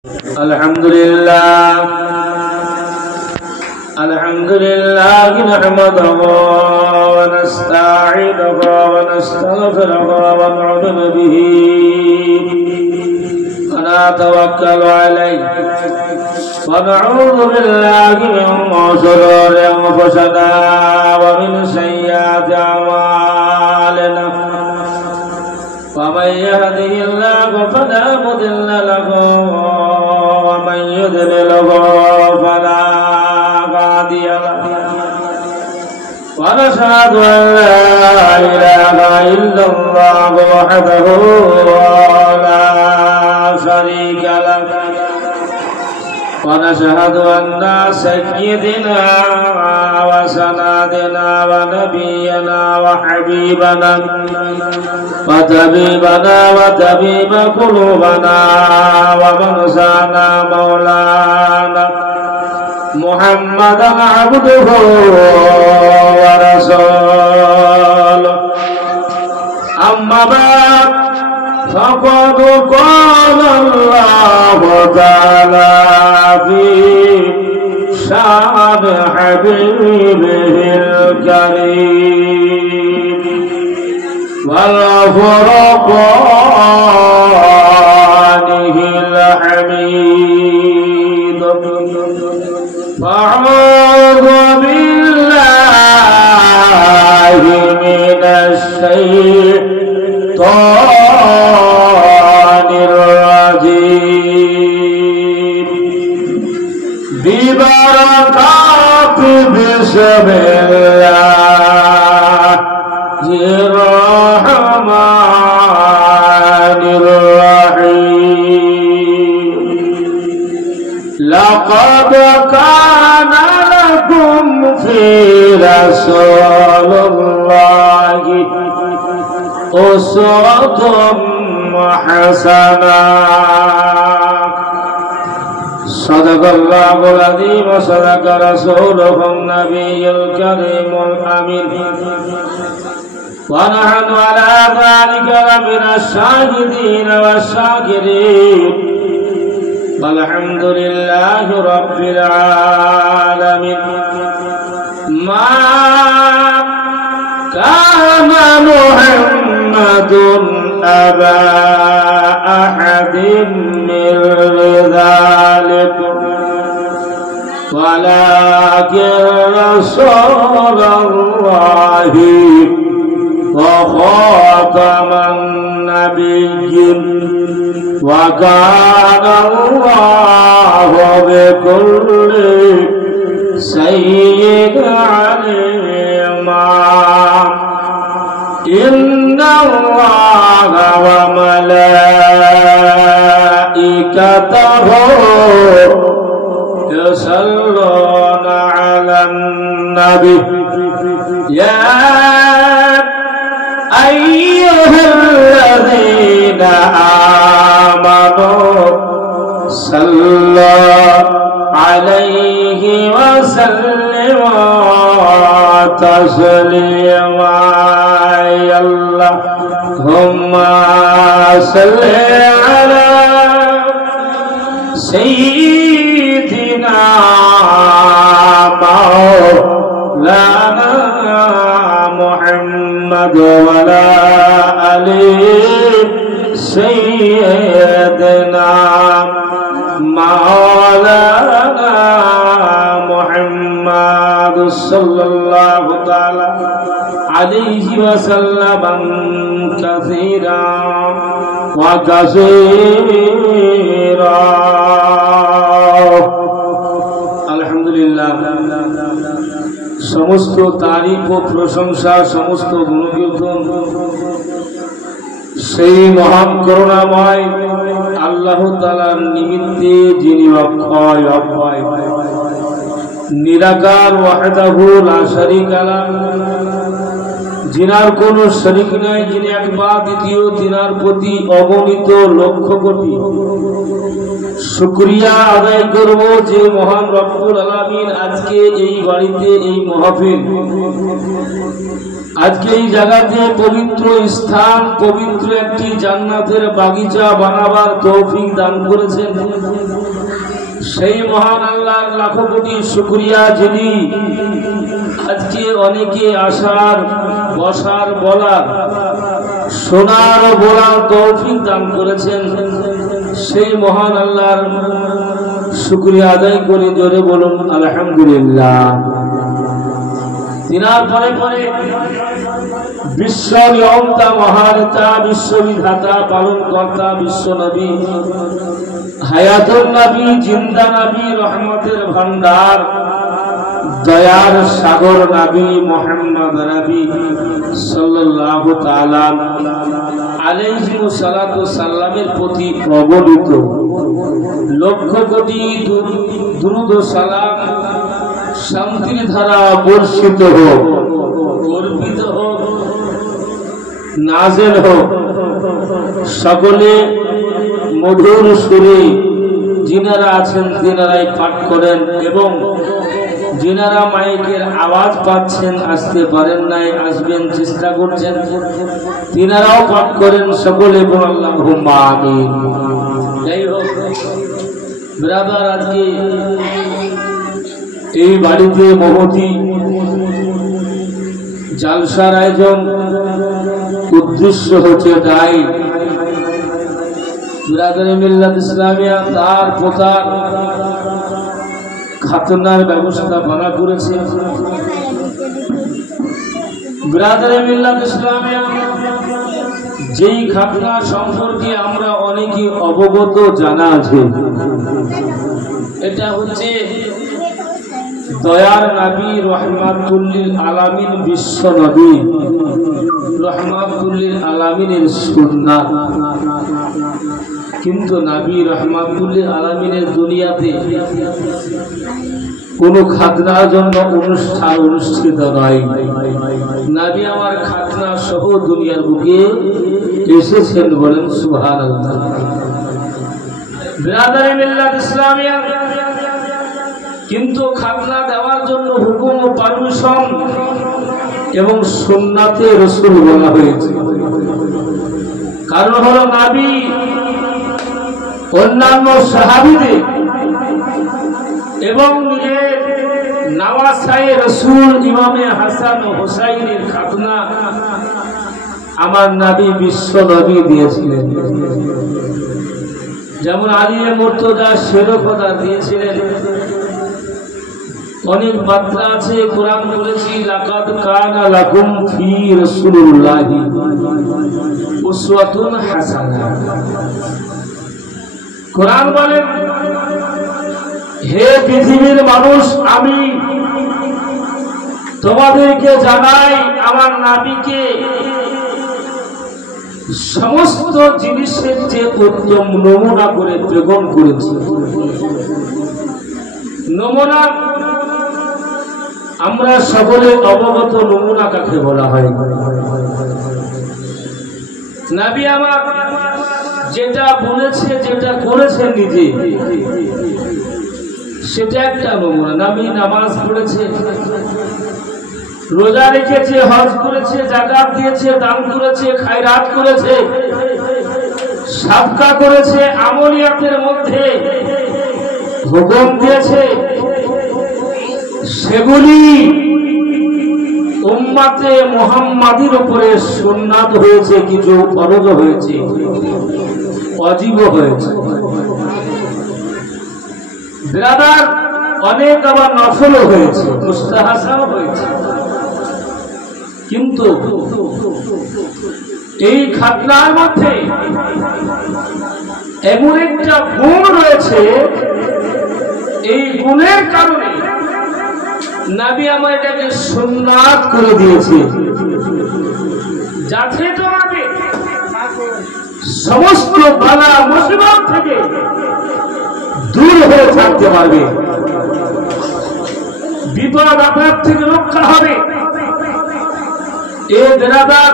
Alhamdulillah nahmaduhu wa nasta'inuhu wa nastaghfiruhu wa nu'minu bihi wa natawakkalu alayhi wa na'udzu billahi min shururi anfusina wa min sayyiati a'malina ومن يهده الله فلا مضل له ومن يضلله فلا هادي له ونشهد أن لا إله إلا الله وحده لا شريك له ونشهد أن سيدنا وسندنا ونبينا وحبيبنا وطبيبنا وطبيب قلوبنا ومنسانا مولانا محمدا عبده ورسوله أما بعد فقد قال الله تعالى في شأن حبيبه الكريم والفرقانه الحميد فأعوذ بالله من الشيطان الرجيم ببركات بسم الله الرحمن الرحيم لقد كان لكم في رسول الله أسوة حسنة صدق الله العظيم وصدق رسوله النبي الكريم الأمين ونحن على ذلك لمن الشاهدين والشاكرين والحمد لله رب العالمين ما كان محمد أبا أحد من رجالكم ولكن رسول الله وخاتم النبيين وكان الله بكل شيء عليما إن الله وملائكته يصلون على النبي يا أيها الذين آمنوا صلوا عليه وسلموا تسليما اللهم صل على سيدنا مولانا محمد وعلى آل سيدنا مولانا محمد صلى الله تعالى عليه وسلم كثيرا وكثيرا আলহামদুলিল্লাহ সমস্ত তারিফ ও প্রশংসা সমস্ত গুণকীর্তন সেই মহান করুণাময় আল্লাহ তাআলার নিমিত্তে যিনি অক্ষয় অভয় নিরাকার ওয়াহদাহু লা শারীকা লাহু जिनार कोनो शरीक নাই যিনি একবার দ্বিতীয় তিনার প্রতি অগণিত লক্ষ কোটি শুকরিয়া আদায় করব যে মহান রব্বুল আলামিন আজকে এই বাড়িতে এই মাহফিল আজকে এই জায়গাতে পবিত্র স্থান পবিত্র একটি জান্নাতের বাগিচা বানাবার তৌফিক দান করেছেন সেই মহান আল্লাহর লাখো কোটি শুকরিয়া, যিনি আজকে অনেকে আসার, বসার, বলার, শোনার ও বলার তৌফিক দান করেছেন। সেই মহান আল্লাহর শুকরিয়া আদায় করে জোরে বলুন আলহামদুলিল্লাহ। তিনার পরে পরে বিশ্ব নিয়ন্তা, মহানেতা, বিশ্ববিধাতা, পালন কর্তা, বিশ্ব নবী, হায়াতুন নবী, জিন্দা নবী, রহমতের ভান্ডার, দয়ার সাগর নবী মুহাম্মদ নবী সাল্লাল্লাহু তাআলা আলাইহি সাল্লাতু সাল্লামের প্রতি অবনীত লক্ষ কোটি দুরূদ ও সালাম, শান্তির ধারা বর্ষিত হোক, অর্পিত হোক, নাযিল হোক। সকলে মধুর সুরে যিনারা আছেন তিনারাই পাঠ করেন, এবং যিনারা মাইকের আওয়াজ পাচ্ছেন, আসতে পারেন নাই, আসবেন, চেষ্টা করছেন, তিনারাও পাঠ করেন সকলে। আল্লাহুম্মা আমিন। যাই হোক ব্রাদার, আজকে এই বাড়িতে মহতি জালসার আয়োজন, উদ্দেশ্য হচ্ছে তাই বিরাদরে মিল্লাত ইসলামিয়া তার পোতার খাতনার ব্যবস্থাপনা করেছে। বিরাদরে মিল্লাত ইসলামিয়া যেই খাতনা সম্পর্কে আমরা অনেকে অবগত, জানা আছে, এটা হচ্ছে দয়ার নবী রহমাতুল লিল আলামিন, বিশ্ব নবী রহমাতুল লিল আলামিনের সুন্নাত। কিন্তু নবী রহমাতুল লিল আলামিনের দুনিয়াতে কোনো খাতনার জন্য অনুষ্ঠান অনুষ্ঠিত নয়। নবী আমার খাতনা সহ দুনিয়ার বুকে এসেছেন, বলেন সুবহানাল্লাহ। বিরাদরে মিল্লাত ইসলামিয়া কিন্তু খাতনা দেওয়ার জন্য হুকুম ও পারমিশন এবং সুন্নাতে রাসূল বলা হয়েছে। কারণ হলো নবী অন্যান্য সাহাবীদের এবং নিজের নওয়াসায়ে রাসূল ইমামে হাসান ও হুসাইনের খাতনা আমার নবী বিশ্ব নবী দিয়েছিলেন। যেমন আলিয়ে মুর্তজা শেরখদা দিয়েছিলেন। অনেক মাত্রা আছে, কোরআন বলেছি লাকাদ কানা লাকুম ফি রাসূলিল্লাহি উসওয়াতুন হাসানাহ। কোরআন বলে, হে পৃথিবীর মানুষ, আমি তোমাদেরকে জানাই আমার নবীকে সমস্ত জিনিসের যে উত্তম নমুনা করে প্রেরণ করেছি। নমুনা আমরা সকলে অবগত, নমুনা কাকে বলা হয়? নবী আমার যেটা বলেছে, যেটা করেছে নিজে, সেটা একটা নমুনা। নবী নামাজ পড়েছে, রোজা রেখেছে, হজ করেছে, যাকাত দিয়েছে, দান করেছে, খায়রাত করেছে, সাদকা করেছে, আমলিয়াতের মধ্যে হুকুম দিয়েছে। সেগুলি উম্মতে মুহাম্মাদির উপরে সুন্নাত হয়েছে, কিছু ফরজ হয়েছে, ওয়াজিব হয়েছে। বিরাদার, অনেক আবার নফল হয়েছে, মুস্তাহাসাও হয়েছে। কিন্তু এই খাতনার মধ্যে এমন একটা গুণ রয়েছে, এই গুণের কারণে নবী আমার এটাকে সুন্নাত করে দিয়েছে, যাতে তোমাকে সমস্ত বালা মুসিবত থেকে দূর হয়ে থাকতে পারবে, বিপদ আপদ থেকে রক্ষা হবে। এ বেরাদার,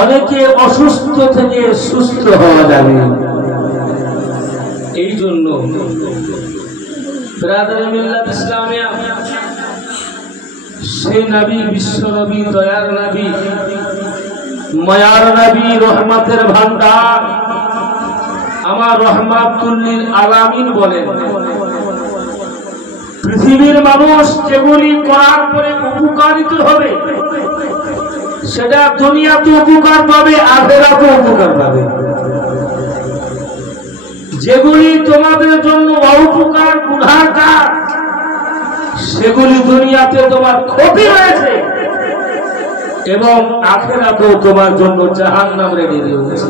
অনেকে অসুস্থ থেকে সুস্থ হওয়া যাবে। এই জন্য বিরাদরে মিল্লাত ইসলামিয়া সেই নবী, বিশ্ব নবী, দয়ার নবী, মায়ার নবী, রহমতের ভান্ডার, আমার রহমাতুল্লিল আলামিন বলেন, পৃথিবীর মানুষ যেগুলি করার পরে উপকারিত হবে সেটা দুনিয়াতে উপকার পাবে, আখিরাতে উপকার পাবে। যেগুলি তোমাদের জন্য অউপকার গুনার কাজ সেগুলি দুনিয়াতে তোমার ক্ষতি হয়েছে এবং আখিরাতেও তোমার জন্য জাহান্নাম রেডি হয়েছে।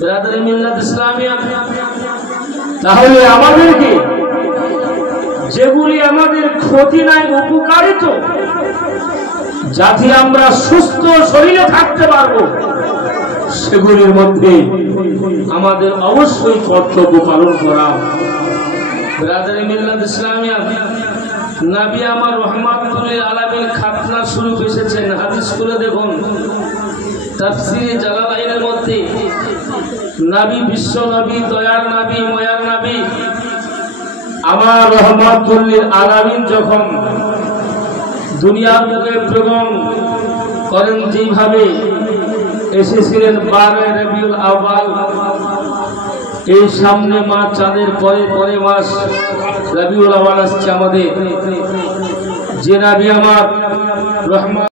ব্রাদার মিল্লাত ইসলামিয়া, তাহলে আমাদেরকে যেগুলি আমাদের ক্ষতি নাই উপকারিত, যাতে আমরা সুস্থ শরীরে থাকতে পারবো, সেগুলির মধ্যে আমাদের অবশ্যই কর্তব্য পালন করা। ব্রাদার মিল্লাত ইসলামিয়া, নবী আমার রহমাতুল্লিল আলামিন খাতনা শুরু এসেছেন। হাদিস করে দেখুন, তাফসীরে জালালাইনের মধ্যে নবী, বিশ্ব নবী, দয়ার নবী, ময়ার নবী আমার রহমাতুল্লিল আলামিন যখন দুনিয়ার বুকে প্রেরণ করেন, যেভাবে এসেছিলেন 12 রবিউল আউয়াল, এই সামনে মাস, চাঁদের পরে মাস রবিউল আউয়াল আসছে আমাদের, যে নবী আমার রহমান